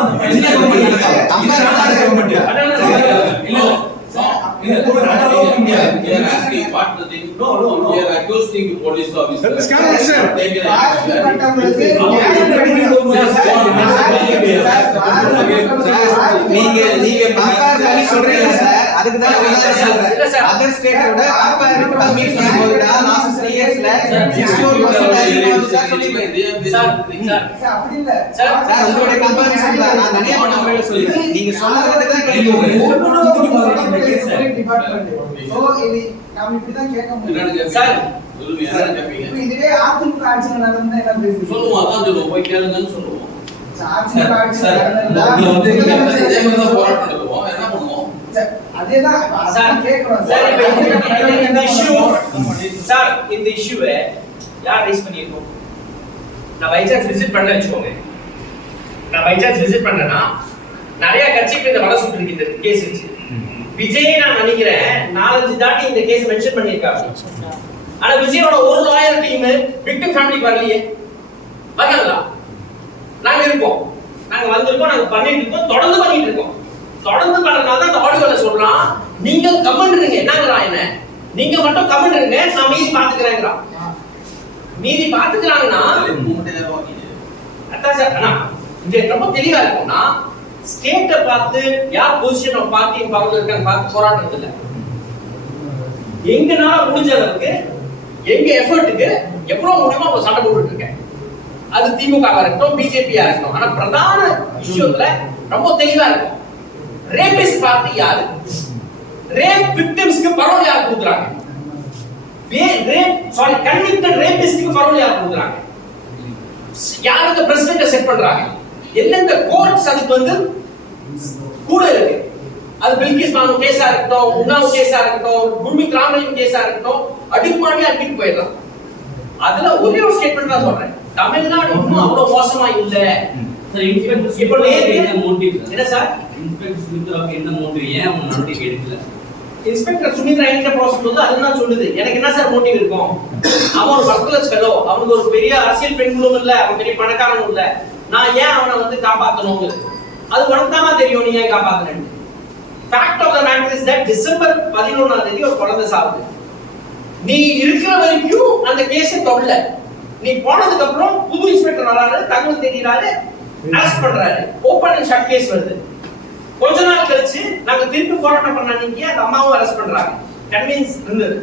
அந்த No. We are accusing the police officer. Let's come, sir. Take an Bharathi action. கட்டமைப்பு நீங்க மக்கார் சொல்றீங்க சார், அதுக்கு தான் இல்ல சார். அதர் ஸ்டேட்டோட கம்மி பண்ணும்போது தான் லாஸ்ட் 3 இயர்ஸ்ல 64% அதிகமாக சார் சொல்லிருக்கேன். சார் அப்படி இல்ல சார், சார் உங்களுடைய கம்பேரிசன் தான் நான் தனியா பண்ண முடியல சொல்லிருக்கேன். நீங்க சொன்னதுக்கு தான் கேள்வி. டிபார்ட்மெண்ட் சோ இது நாம இப்படி தான் கேட்க என்னன்னு முடியும். கேட்பீங்க? சார். சொல்லுங்க, யாரை கேட்பீங்க? இப்போ இதுவே அதிமுக ஆட்சியில் நடந்தா என்ன பேசுவீங்க? சொல்லுவோம், அதான் சொல்லுவோம். போய் கேளுங்கன்னு சொல்லுவோம். அதிமுக ஆட்சியில் நடந்தா நீங்க வந்து இதே மாதிரி தான் போராட்டம் நடத்துவோம். என்ன பண்ணுவோம்? அதேதான் சார் கேட்கிறோம் சார் சார். இப்போ இந்த இஷ்யூ சார் இந்த இஷ்யூவை யார் ரைஸ் பண்ணியிருக்கோம்? நான் பை சான்ஸ் விசிட் பண்ண வச்சுக்கோங்க. நான் பை சான்ஸ் விசிட் பண்ணேன்னா நிறைய கட்சிக்கு இந்த வலை சுட்டு இருக்கு இந்த கேஸ் வச்சு. விஜய் நான் நினைக்கிறேன் 4-5 தாட்டி இந்த கேஸ் மென்ஷன் பண்ணியிருக்காங்க. ஆனா விஜயோட ஒரு லாயர் டீம் விக்டிம் ஃபேமிலிக்கு வரலையே. வரலாம் நாங்க இருக்கோம், நாங்க வந்திருக்கோம், நாங்க பண்ணிட்டு இருக்கோம், தொடர்ந்து பண்ணிட்டு இருக்கோம். தொடர்ந்து பண்ணனால தான் அந்த ஆடியோல சொல்றான், நீங்க கமெண்ட் இருங்க. என்னங்கறா என்ன, நீங்க மட்டும் கமெண்ட் இருங்க, நான் மீதி பாத்துக்கிறேங்கறான். மீதி பாத்துக்கறாங்கன்னா அதான் சார். ஆனா இங்க ரொம்ப தெளிவா இருக்கும்னா ஸ்டேட்டை பார்த்து யார் பொசிஷன் ஆஃப் பார்ட்டி பவர்ல இருக்காங்க பார்த்து போராடுறது இல்ல. எங்கனால முடிஞ்ச அளவுக்கு எங்க எஃபர்ட்டுக்கு எவ்வளவு முடியுமோ அப்ப சண்டை போட்டுட்டு இருக்கேன். அது திமுக இருக்கட்டும், பிஜேபியா இருக்கட்டும். ஆனா பிரதான இஷ்யூல ரொம்ப தெளிவா இருக்கும். ரேபிஸ்ட் பார்ட்டி யாரு, ரேப் விக்டிம்ஸ்க்கு பரோல் யார் கொடுக்குறாங்க, கன்விக்டட் ரேபிஸ்ட்க்கு பரோல் யார் கொடுக்குறாங்க, யாருக்கு பிரசிடென்ட் செட் பண்றாங்க, எந்தெந்த கோர்ட்ஸ் அதுக்கு வந்து கூட இருக்கு. அது பில்கிஸ் பானு கேஸா இருக்கட்டும், உன்னாவ் கேஸா இருக்கட்டும், குர்மித் ராமலிங்கம் கேஸா இருக்கட்டும், அடுக்குமாடி அடிக்கிட்டு போயிடலாம். அதுல ஒரே ஒரு ஸ்டேட்மெண்ட் தான் சொல்றேன், தமிழ்நாடு இன்னும் அவ்வளவு மோசமா இல்ல. சார் இன்ஸ்பெக்டர் இப்போ என்ன மோட்டிவ்? என்ன சார் இன்ஸ்பெக்டர் சுமித்ராவுக்கு என்ன மோட்டிவ்? ஏன் அவங்க நடவடிக்கை எடுக்கல? இன்ஸ்பெக்டர் சுமித்ரா என்கிட்ட ப்ராசஸ் வந்து அதுதான் சொல்லுது. எனக்கு என்ன சார் மோட்டிவ் இருக்கும்? அவன் ஒரு வர்க்லெஸ் ஃபெலோ, அவனுக்கு ஒரு பெரிய அரசியல் பெண்களும் இல்ல, அவன் பெரிய பணக்காரனும் இல்ல. நான் ஏன் அவனை வந்து காப்பாத்தணும்? அது உனக்கு தான் தெரியும் நீ ஏன் காப்பாத்தணும். Fact of the matter is that December 11ஆம் தேதி ஒரு குழந்தை சாவுது. நீ இருக்கிற வரைக்கும் அந்த கேஸை தொடல. நீ போனதுக்கு அப்புறம் புது இன்ஸ்பெக்டர் வராரு, தகவல் தெரியுறாரு, அரெஸ்ட் பண்றாரு, ஓபன் அண்ட் ஷட் கேஸ் வருது. கொஞ்ச நாள் கழிச்சு நாங்க திருப்பி போராட்டம் பண்ண நீங்க அந்த அம்மாவும் அரெஸ்ட் பண்றாங்க. கன்வீன்ஸ் இருந்தது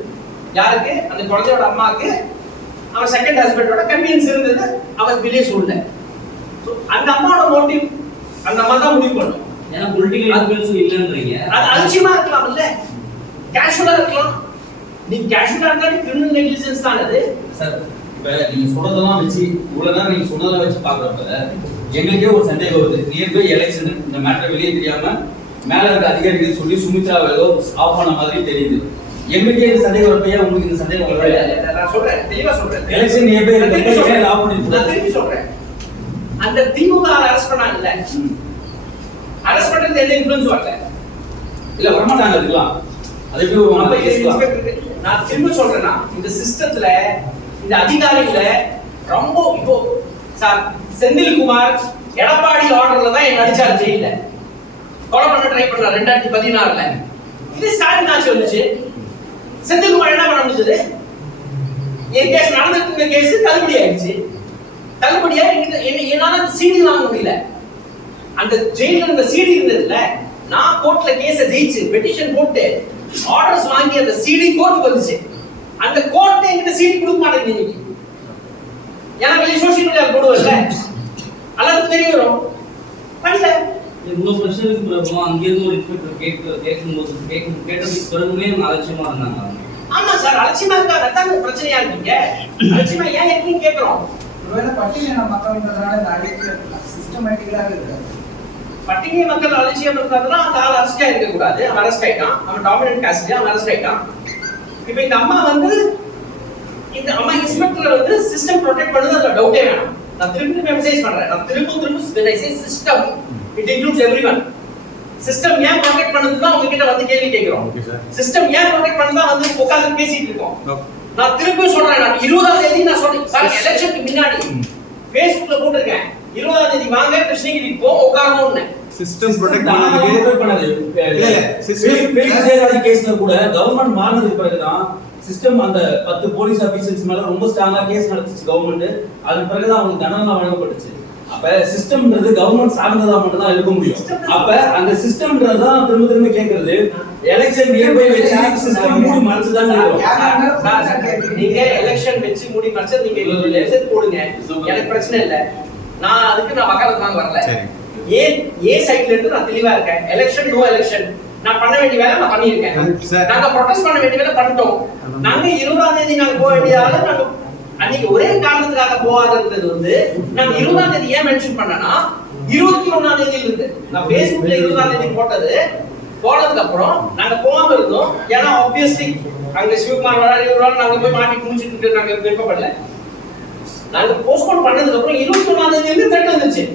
யாருக்கு? அந்த குழந்தையோட அம்மாக்கு. அவன் செகண்ட் ஹஸ்பண்டோட கன்வீன்ஸ் இருந்தது, அவன் வெளியே சொல்லல. அந்த அம்மாவோட மோட்டிவ் அந்த அம்மா தான் முடிவு பண்ணும். ஏன்னா பொலிட்டிக்கல் இன்ஃப்ளூயன்ஸ் இல்லன்றீங்க. அது அலட்சியமா இருக்கலாம் இல்ல, கேஷுவலா இருக்கலாம். நீ கேஷுவலா இருந்தா கிரிமினல் நெக்லிஜென்ஸ் தான் அது. சார் இப்ப நீங்க சொல்றதெல்லாம் வச்சு இவ்வளவு நேரம் நீங்க சொன்னதெல்லாம் வச்சு பாக்குறப்ப எங்களுக்கே ஒரு சந்தேகம் வருது. நியர்பை எலெக்ஷன் இந்த மேட்டர் வெளியே தெரியாம மேல இருக்க அதிகாரிகள் சொல்லி சுமித்ரா ஏதோ ஆஃப் பண்ண மாதிரி தெரியுது. எங்களுக்கே இந்த சந்தேகம் வரப்ப உங்களுக்கு இந்த சந்தேகம் வரல? நான் சொல்றேன், தெளிவா சொல்றேன். எலெக்ஷன் நியர்பை இருக்க ஆஃப் பண்ணி நான் திருப்பி சொல்றேன், அந்த திமுக அரெஸ்ட் பண்ணாங்கல்ல, அரெஸ்ட் பண்றது எந்த இன்ஃப்ளூயன்ஸ் வரல. இல்ல வரமாட்டாங்க இருக்கலாம். அது எப்படி நான் திரும்ப சொல்றேன்னா இந்த சிஸ்டத்துல இந்த அதிகாரிகள ரொம்ப இப்போ சார் செந்தில்குமார் எடப்பாடி ஆர்டர்ல தான் என்ன அடிச்சார் ஜெயில. கொலை பண்ண ட்ரை பண்றாரு 2016ல. இது ஸ்டாலின் ஆட்சி வந்துச்சு. செந்தில்குமார் என்ன பண்ண முடிஞ்சது? என் கேஸ் நடந்துட்டு கேஸ் தள்ளுபடி ஆயிடுச்சு. தள்ளுபடியா என்னால சிடி வாங்க முடியல. அந்த ஜெயில இருந்த சிடி இருந்ததுல, நான் கோர்ட்ல கேஸ ஜெயிச்சு பெட்டிஷன் போட்டு ஆர்டர்ஸ் வாங்கி அந்த சிடி கோர்ட்டுக்கு வந்துச்சு. அந்த கோர்ட் என்கிட்ட சிடி கொடுக்க மாட்டேங்குது இன்னைக்கு. ஏன்னா வெளியே சோசியல் மீடியா போடுவல்ல, எல்லாருக்கும் தெரிய வரும். பண்ணல இவ்வளவு பிரச்சனைக்கு பிறகு அங்கிருந்து ஒரு இன்ஸ்பெக்டர் கேட்டதுக்கு பிறகுமே அலட்சியமா இருந்தாங்க. ஆமா சார், அலட்சியமா இருக்காங்க தான் பிரச்சனையா இருக்கீங்க. அலட்சியமா ஏன் இருக்கீங்க கேக்குறோம். ஒருவேளை பட்டியலின மக்கள்ன்றதுனால இந்த அடிக்கிறது சிஸ்டமேட்டிக்கலாக இருக்கு. பட்டியலின மக்கள் அலட்சியம் இருக்கிறதுனா அந்த ஆள் அரெஸ்ட் ஆயிருக்க கூடாது. அவன் அரெஸ்ட் ஆயிட்டான், அவன் டாமினன்ட் காஸ்ட், அவன் அரெஸ்ட் ஆயிட்டான். இப்போ இந்த அம்மா வந்து இந்த அம்மா இன்ஸ்பெக்டர் வந்து சிஸ்டம் ப்ரொடெக்ட் பண்ணுது, அதுல டவுட்டே வேணாம். நான் திரும்ப எம்ஃபசைஸ் பண்றேன், நான் திரும்ப when I say system it includes everyone. System ஏன் ப்ரொடெக்ட் பண்ணுதுன்னா உங்க கிட்ட வந்து கேள்வி கேக்குறோம். சிஸ்டம் ஏன் ப்ரொடெக்ட் பண்ணுதா வந்து உட்கார்ந்து பேசிட்டு இருக்கோம். நான் திரும்ப சொல்றேன், நான் 20ஆம் தேதி நான் சொல்றேன் சார், எலெக்ஷனுக்கு முன்னாடி Facebookல போட்டுருக்கேன், 20ஆம் தேதி வாங்க கிருஷ்ணகிரி போ உட்காரணும்னு. சிஸ்டம் ப்ரொடெக்ட் பண்ணது இல்ல சிஸ்டம் கேஸ்ல கூட கவர்மெண்ட் மாறினதுக்கு பிறகுதான் சிஸ்டம் அந்த 10 போலீஸ் ஆபீசர்ஸ் மேல ரொம்ப ஸ்ட்ராங்கா கேஸ் நடந்துச்சு கவர்மெண்ட். அதுக்கு பிறகுதான் அவங்களுக்கு தண்டனை வழங்கப்பட்டுச்சு. அப்ப சிஸ்டம்ன்றது கவர்மெண்ட் சார்ந்ததா மட்டும் தான் இருக்க முடியும். அப்ப அந்த சிஸ்டம்ன்றது தான் திரும்ப திரும்ப கேக்குறது எலெக்ஷன் நியர்பை வச்சு சிஸ்டம் மூடி மறைச்சுதான் இருக்கும். நீங்க எலெக்ஷன் வச்சு மூடி மறைச்சு நீங்க லெசன் போடுங்க, எனக்கு பிரச்சனை இல்ல. நான் அதுக்கு நான் வக்காலத்து வாங்க வரல. ஏ சைடுல இருந்து நான் தெளிவா இருக்கேன். எலெக்ஷன் நோ எலெக்ஷன் நான் பண்ண வேண்டிய வேலை நான் பண்ணியிருக்கேன். நாங்க ப்ரொடெஸ்ட் பண்ண வேண்டிய வேலை பண்ணிட்டோம். நாங்க 20ஆம் தேதி நாங்க போக வேண்டியதால நாங்க அன்னைக்கு ஒரே காரணத்துக்காக போகாதது வந்து நாங்க 20ஆம் தேதி ஏன் மென்ஷன் பண்ணனா 21ஆம் தேதி இருந்து நான் Facebookல 20ஆம் தேதி போனதுக்கு அப்புறம் நாங்க போகாம இருந்தோம். ஏன்னா ஆப்வியஸ்லி அங்க சிவகுமார் வராரு நாங்க போய் மாட்டி முடிச்சிட்டு நாங்க விருப்பப்படல. நாங்க போஸ்ட்போன் பண்ணதுக்கு அப்புறம் 21ஆம் தேதி இருந்து த்ரெட் வந்துச்சு.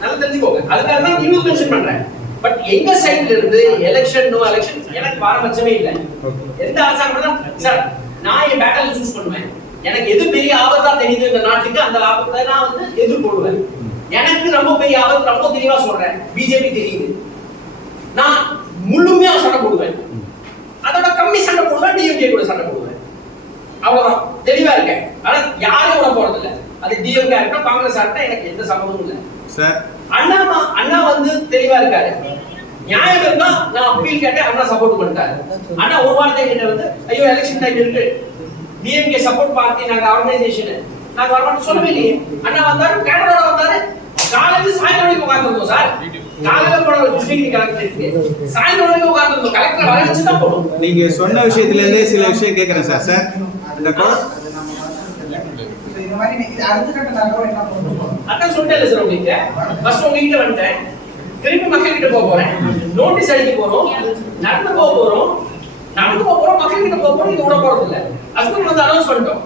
நல்லா தெரிஞ்சுக்கோங்க. அதுக்காக தான் நியூஸ் மென்ஷன் பண்றேன். பட் எங்க சைடுல இருந்து எலெக்ஷன் நோ எலெக்ஷன் எனக்கு பாரபட்சமே இல்லை. எந்த அரசாங்கம் தான் சார் நான் என் பேட்டல் சூஸ் பண்ணுவேன். எனக்கு எது பெரிய ஆபத்தா தெரியுது இந்த நாட்டுக்கு அந்த ஆபத்தை நான் வந்து எதிர்கொள்வேன். எனக்கு ரொம்ப பெரிய ஆபத்து ரொம்ப தெளிவா சொல்றேன். பிஜேபி தெரியுது, நான் முழுமையா சண்டை போடுவேன். அதோட கம்மி சண்டை போடுவேன், டிஎம்கே கூட சண்டை போடுவேன். அவ்வளவுதான், தெளிவா இருக்கேன். ஆனா யாரும் விட போறது இல்ல. அது டிஎம்கே இருக்கா காங்கிரஸ் இருக்கா எனக்கு எந்த சம்பந்தமும் இல்லை சார். அண்ணா வந்து தெளிவா இருக்காரு. நியாயம் இருந்தா நான் அப்பீல் கேட்டேன், அண்ணா சப்போர்ட் பண்ணிட்டாரு. அண்ணா ஒரு வார்த்தை கிட்ட வந்து ஐயோ எலெக்ஷன் டைம் இருக்கு, டிஎம்கே சப்போர்ட் பார்ட்டி நாங்க ஆர்கனைசேஷன் நாங்க வரமாட்டோம் சொல்லவே இல்லையே. அண்ணா வந்தாரு, கேடரோட வந்தாரு. காலையில சாயந்தரம் வரைக்கும் உட்கார்ந்துருந்தோம் சார். காலையில போன கிருஷ்ணகிரி கலெக்டருக்கு சாயந்தரம் வரைக்கும் உட்கார்ந்துருந்தோம். கலெக்டர் வர வச்சு தான் போடும். நீங்க சொன்ன விஷயத்துல இருந்தே சில விஷயம் கேட்கறேன் சார். சார் இந்த இந்த மாதிரி இது அடுத்த கட்ட நகரம் என்ன பண்ணுவோம் அதான் சொல்லிட்டேன் சார். உங்களுக்கு ஃபர்ஸ்ட் உங்ககிட்ட வந்துட்டேன், திருப்பி மக்கள் கிட்ட போக போறேன், நோட்டீஸ் அடிக்க போறோம், நடந்து போக போறோம், மக்கள் கிட்ட போக போறோம். இது விட போறது இல்ல. அதுக்கு வந்து அனௌன்ஸ் பண்ணிட்டோம்.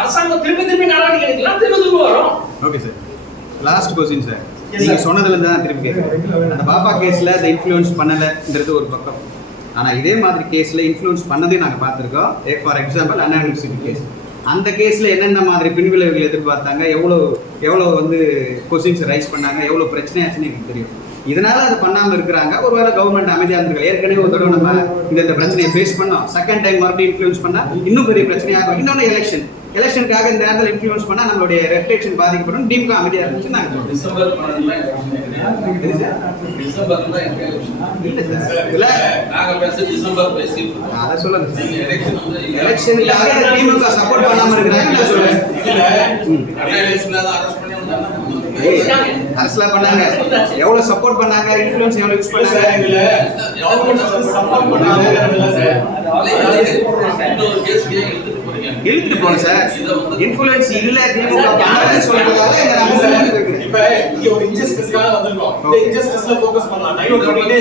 அரசாங்கம் திருப்பி நடவடிக்கை எடுக்கலாம், திரும்ப வரும். Okay sir. Last question sir. நீங்க சொன்னதுல இருந்து தான் திருப்பி கேக்குறேன். அந்த பாப்பா கேஸ்ல அதை இன்ஃப்ளூயன்ஸ் பண்ணலன்றது ஒரு பக்கம். ஆனா இதே மாதிரி கேஸ்ல இன்ஃப்ளூயன்ஸ் பண்ணதே நாங்க பார்த்திருக்கோம். For example Anna University case. அந்த கேஸ்ல என்னென்ன மாதிரி பின்விளைவுகள் எதிர்பார்த்தாங்க, எவ்வளவு வந்து கொஸ்டின்ஸ் ரைஸ் பண்ணாங்க, எவ்வளவு பிரச்சனையாச்சுன்னு எனக்கு தெரியும். இதனால அது பண்ணாம இருக்கிறாங்க. ஒருவேளை கவர்மெண்ட் அமைதியா இருந்திருக்காங்க. ஏற்கனவே ஒரு தடவை நம்ம இந்த பிரச்சனையை ஃபேஸ் பண்ணோம். செகண்ட் டைம் மறுபடியும் இன்ஃப்ளூயன்ஸ் பண்ணா இன்னும் பெரிய பிரச்சனையாகும். இன்னொன்று எலெக்ஷனுக்காக இந்த நேரத்தில் இன்ஃப்ளூயன்ஸ் பண்ணா நம்மளுடைய ரெப்யூட்டேஷன் பாதிக்கப்படும். டீமுக்கு அமைதியா இருந்துச்சு நாங்க டிசம்பர் 12 இல்ல நாங்க பேச டிசம்பர் பேசி அத சொல்லுங்க. எலெக்ஷனுக்காக டீமுக்கு சப்போர்ட் பண்ணாம இருக்காங்க நான் சொல்றேன். இல்ல எலெக்ஷன்ல அரெஸ்ட் பண்ணி அரசுல பண்ணாங்க. எவ்வளவு சப்போர்ட் பண்ணாங்க, இன்ஃப்ளூயன்ஸ் எவ்வளவு யூஸ் பண்ணாங்க. இல்ல கவர்மெண்ட் சப்போர்ட் பண்ணாங்க சார். இன்னொரு கேஸ் இழுத்துட்டு போறேன் சார். இன்ஃப்ளூயன்ஸ் இல்ல திமுக பண்ணாங்கன்னு சொல்றதால இப்ப இங்க ஒரு இன்ஜஸ்டிஸ்காக வந்திருக்கோம். இந்த இன்ஜஸ்டிஸ்ல ஃபோக்கஸ் பண்ணலாம். டைவர்ட் பண்ணிட்டே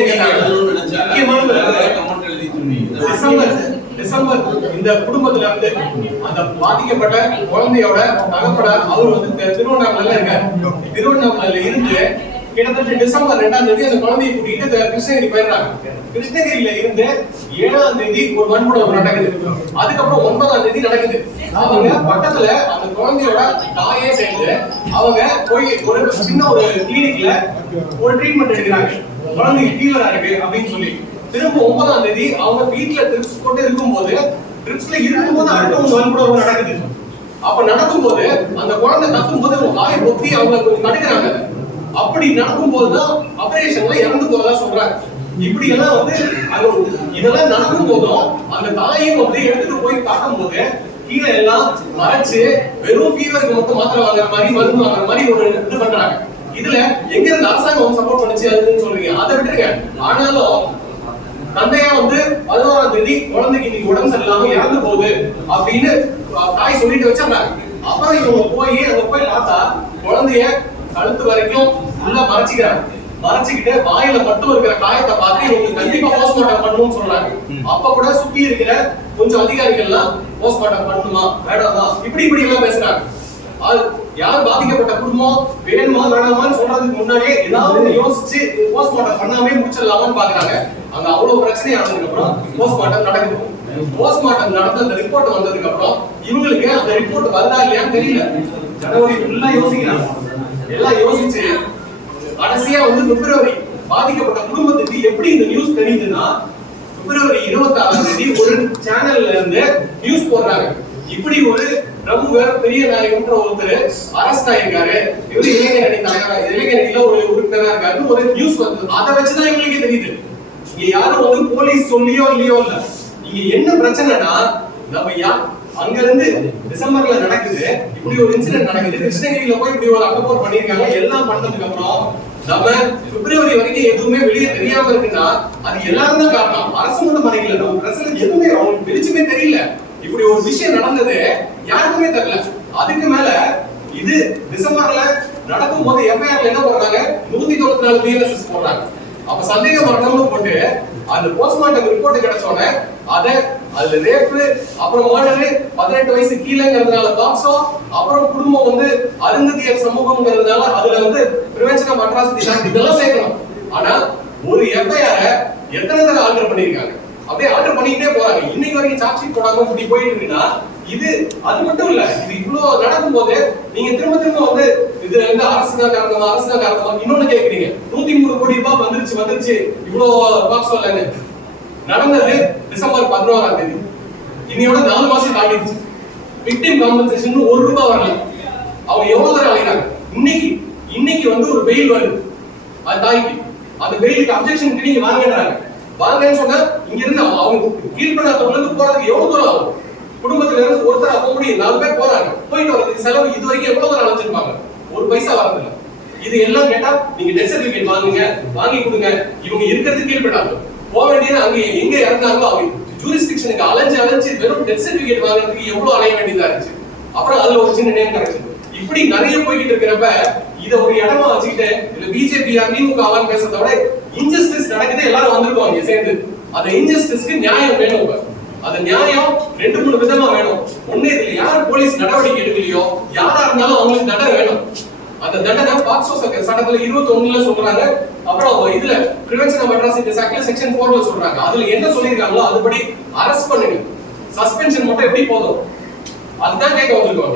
டிசம்பர் இந்த குடும்பத்துல இருந்து அந்த பாதிக்கப்பட்ட குழந்தையோட தகப்பனார் அவர் வந்து திருவண்ணாமலையில இருக்காரு. திருவண்ணாமலையில இருந்து கிட்டத்தட்ட டிசம்பர் 2ஆம் தேதி அந்த குழந்தையை கூட்டிட்டு கிருஷ்ணகிரி போயிடுறாங்க. கிருஷ்ணகிரியில இருந்து 7ஆம் தேதி ஒரு வன்முறை நடக்குது. அதுக்கப்புறம் 9ஆம் தேதி நடக்குது. அவங்க பக்கத்துல அந்த குழந்தையோட தாயே சேர்ந்து அவங்க போய் ஒரு சின்ன ஒரு கிளினிக்ல ஒரு ட்ரீட்மெண்ட் எடுக்கிறாங்க. குழந்தைக்கு ஃபீவரா இருக்கு அப்படின்னு சொல்லி திரும்ப 9ஆம் தேதி அவங்க வீட்டுல ட்ரிப்ஸ் போட்டு இருக்கும்போது ட்ரிப்ஸ்ல இருக்கும்போது அடுத்த ஒரு வன்முறை நடக்குது. அப்ப நடக்கும்போது அந்த குழந்தை கத்தும்போது வாயை பொத்தி அவங்க தடுக்கிறாங்க. அப்படி நடக்கும்போதுதான் ஆபரேஷன்ல இறந்து போறதா சொல்றாங்க. இப்படி எல்லாம் வந்து இதெல்லாம் நடக்கும் போதும் அந்த தாயையும் வந்து எடுத்துட்டு போய் காட்டும் போது கீழே எல்லாம் மறைச்சு வெறும் ஃபீவருக்கு மட்டும் மாத்திரை வாங்குற மாதிரி மருந்து வாங்குற மாதிரி ஒரு இது பண்றாங்க. இதுல எங்க இருந்து அரசாங்கம் சப்போர்ட் பண்ணுச்சு அதுன்னு சொல்றீங்க, அதை விட்டுருங்க. ஆனாலும் தந்தையா வந்து 11ஆம் தேதி குழந்தைக்கு இன்னைக்கு உடம்பு சரியில்லாம இறந்து போகுது அப்படின்னு தாய் சொல்லிட்டு வச்சாங்க. அப்புறம் இவங்க போய் அங்க போய் பார்த்தா குழந்தைய கழுத்து வரைக்கும் உள்ள மறைச்சிக்கிட்டு வாயில மட்டும் இருக்கிற காயத்தை பார்த்து இவங்க கண்டிப்பா போஸ்ட்மார்ட்டம் பண்ணணும்னு சொல்றாங்க. அப்ப கூட சுத்தி இருக்கிற கொஞ்சம் அதிகாரிகள் எல்லாம் போஸ்ட்மார்ட்டம் பண்ணணுமா வேண்டாமா இப்படி எல்லாம் பேசுறாங்க. அது யார் பாதிக்கப்பட்ட குடும்பம் வேணுமா வேணாமான்னு சொல்றதுக்கு முன்னாடியே ஏதாவது யோசிச்சு போஸ்ட்மார்ட்டம் பண்ணாமே முடிச்சிடலாமான்னு பாக்குறாங்க. அங்க அவ்வளவு பிரச்சனை ஆனதுக்கு அப்புறம் போஸ்ட்மார்ட்டம் நடக்குது. போஸ்ட்மார்ட்டம் நடந்த அந்த ரிப்போர்ட் வந்ததுக்கு அப்புறம் இவங்களுக்கு அந்த ரிப்போர்ட் வருதா இல்லையான்னு தெரியல. ஜனவரி ஃபுல்லா யோசிக்கிறாங்க. எல்லாம் யோசிச்சு கடைசியா வந்து பிப்ரவரி பாதிக்கப்பட்ட குடும்பத்துக்கு எப்படி இந்த நியூஸ் தெரியுதுன்னா பிப்ரவரி 26ஆம் தேதி ஒரு சேனல்ல இருந்து நியூஸ் போடுறாங்க. இப்படி ஒரு பிரமுகர் பெரிய நாயகன்ற ஒருத்தர் அரெஸ்ட் ஆயிருக்காரு, இவரு இளைஞர் அணி தலைவர், இளைஞர் அணியில ஒரு உறுப்பினரா இருக்காருன்னு ஒரு நியூஸ் வந்து அதை வச்சுதான் இவங்களுக்கே தெரியுது. இங்க யாரும் வந்து போலீஸ் சொல்லியோ இல்லையோ இல்ல. இங்க என்ன பிரச்சனைனா நம்ம அங்க இருந்து டிசம்பர்ல நடக்குது, இப்படி ஒரு இன்சிடென்ட் நடக்குது, கிருஷ்ணகிரியில போய் இப்படி ஒரு அக்கப்போர் பண்ணிருக்காங்க. எல்லாம் பண்ணதுக்கு அப்புறம் நம்ம பிப்ரவரி வரைக்கும் எதுவுமே வெளியே தெரியாம இருக்குன்னா அது எல்லாரும் தான் காரணம். அரசு மட்டும் பண்ணிக்கல, நம்ம பிரச்சனை எதுவுமே அவங்களுக்கு வெளிச்சுமே தெரியல. இப்படி ஒரு விஷயம் நடந்தது யாருக்குமே தெரியல. அதுக்கு மேல இது டிசம்பர்ல நடக்கும் போது எஃப்ஐஆர்ல என்ன போடுறாங்க, 194 பிஎன்எஸ்எஸ் போடுறாங்க. அப்ப சந்தேக மரணம்னு போட்டு அந்த போஸ்ட்மார்ட்டம் ரிப்போர்ட் கிடைச்சோட அதுல ரேப்பு, அப்புறம் மர்டர், 18 வயசு கீழங்கிறதுனால பாக்ஸோ, அப்புறம் குடும்பம் வந்து அருந்ததியர் சமூகம்ங்கிறதுனால அதுல வந்து பிரிவென்ஷன் ஆஃப் அட்ராசிட்டி ஆக்ட் இதெல்லாம் சேர்க்கணும். ஆனா ஒரு எஃப்ஐஆர் எத்தனை தடவை ஆல்டர் பண்ணிருக்காங்க, அப்படியே ஆல்டர் பண்ணிக்கிட்டே போறாங்க. இன்னைக்கு வரைக்கும் சார்ஜ் ஷீட் போடாம இப்படி போயிட்டு இருக்குன்னா இது அது மட்டும் இல்ல. இது இவ்வளவு நடக்கும் போது நீங்க திரும்ப திரும்ப வந்து இதுல இருந்து அரசு தான் காரணமா இன்னொன்னு கேக்குறீங்க. 103 கோடி ரூபாய் வந்துருச்சு இவ்வளவு பாக்ஸ் இல்லைன்னு. நடந்தது டிசம்பர் 11ஆம் தேதி. இன்னையோட 4 மாசம் தாண்டிடுச்சு. விக்டிம் காம்பன்சேஷன் 1 ரூபாய் வரல. அவங்க எவ்வளவு தடவை அழைக்கிறாங்க. இன்னைக்கு வந்து ஒரு பெயில் வருது அது தாய்க்கு. அந்த பெயிலுக்கு அப்ஜெக்ஷன் நீங்க வாங்கன்றாங்க. வாங்கன்னு சொன்னா இங்க இருந்து அவங்க கீழ்பண்ணாத்தூர்ல இருந்து போறதுக்கு எவ்வளவு தூரம் ஆகும்? குடும்பத்துல இருந்து ஒருத்தர் போக முடியும், 4 பேர் போறாங்க. போயிட்டு வரதுக்கு செலவு இது வரைக்கும் எவ்வளவு தூரம் அழைச்சிருப்பாங்க? ஒரு பைசா வரதில்லை. இது எல்லாம் கேட்டா நீங்க டெத் சர்டிபிகேட் வாங்கி கொடுங்க. இவங்க இருக்கிறது கீழ்பண்ணாத்தூர், போக வேண்டியது அங்க எங்க இறந்தாங்களோ அவங்க ஜூரிஸ்டிக்ஷனுக்கு அலைஞ்சு வெறும் டெத் சர்டிபிகேட் வாங்குறதுக்கு எவ்வளவு அலைய வேண்டியதா இருந்துச்சு. அப்புறம் அதுல ஒரு சின்ன நேம் கிடைச்சது. இப்படி நிறைய போய்கிட்டு இருக்கிறப்ப இத ஒரு இடமா வச்சுக்கிட்டு இல்ல பிஜேபி திமுக அவன் பேசுறத விட இன்ஜஸ்டிஸ் நடக்குது, எல்லாரும் வந்திருக்கோம் சேர்ந்து. அந்த இன்ஜஸ்டிஸ்க்கு நியாயம் வேணும். அந்த நியாயம் 2-3 விதமா வேணும். ஒண்ணு, இதுல யார் போலீஸ் நடவடிக்கை எடுக்கலையோ யாரா இருந்தாலும் அவங்களுக்கு தண்டனை வேணும். அந்த தண்டனை பாக்ஸோ சட்டத்துல 21ல சொல்றாங்க. அப்புறம் இதுல பிரிவென்ஷன் ஆஃப் அட்ராசிட்டி ஆக்ட்ல செக்ஷன் 4ல சொல்றாங்க. அதுல என்ன சொல்லிருக்காங்களோ அதுபடி அரெஸ்ட் பண்ணுங்க. சஸ்பென்ஷன் மட்டும் எப்படி போதும் அதுதான் கேட்க வந்திருக்கோம்.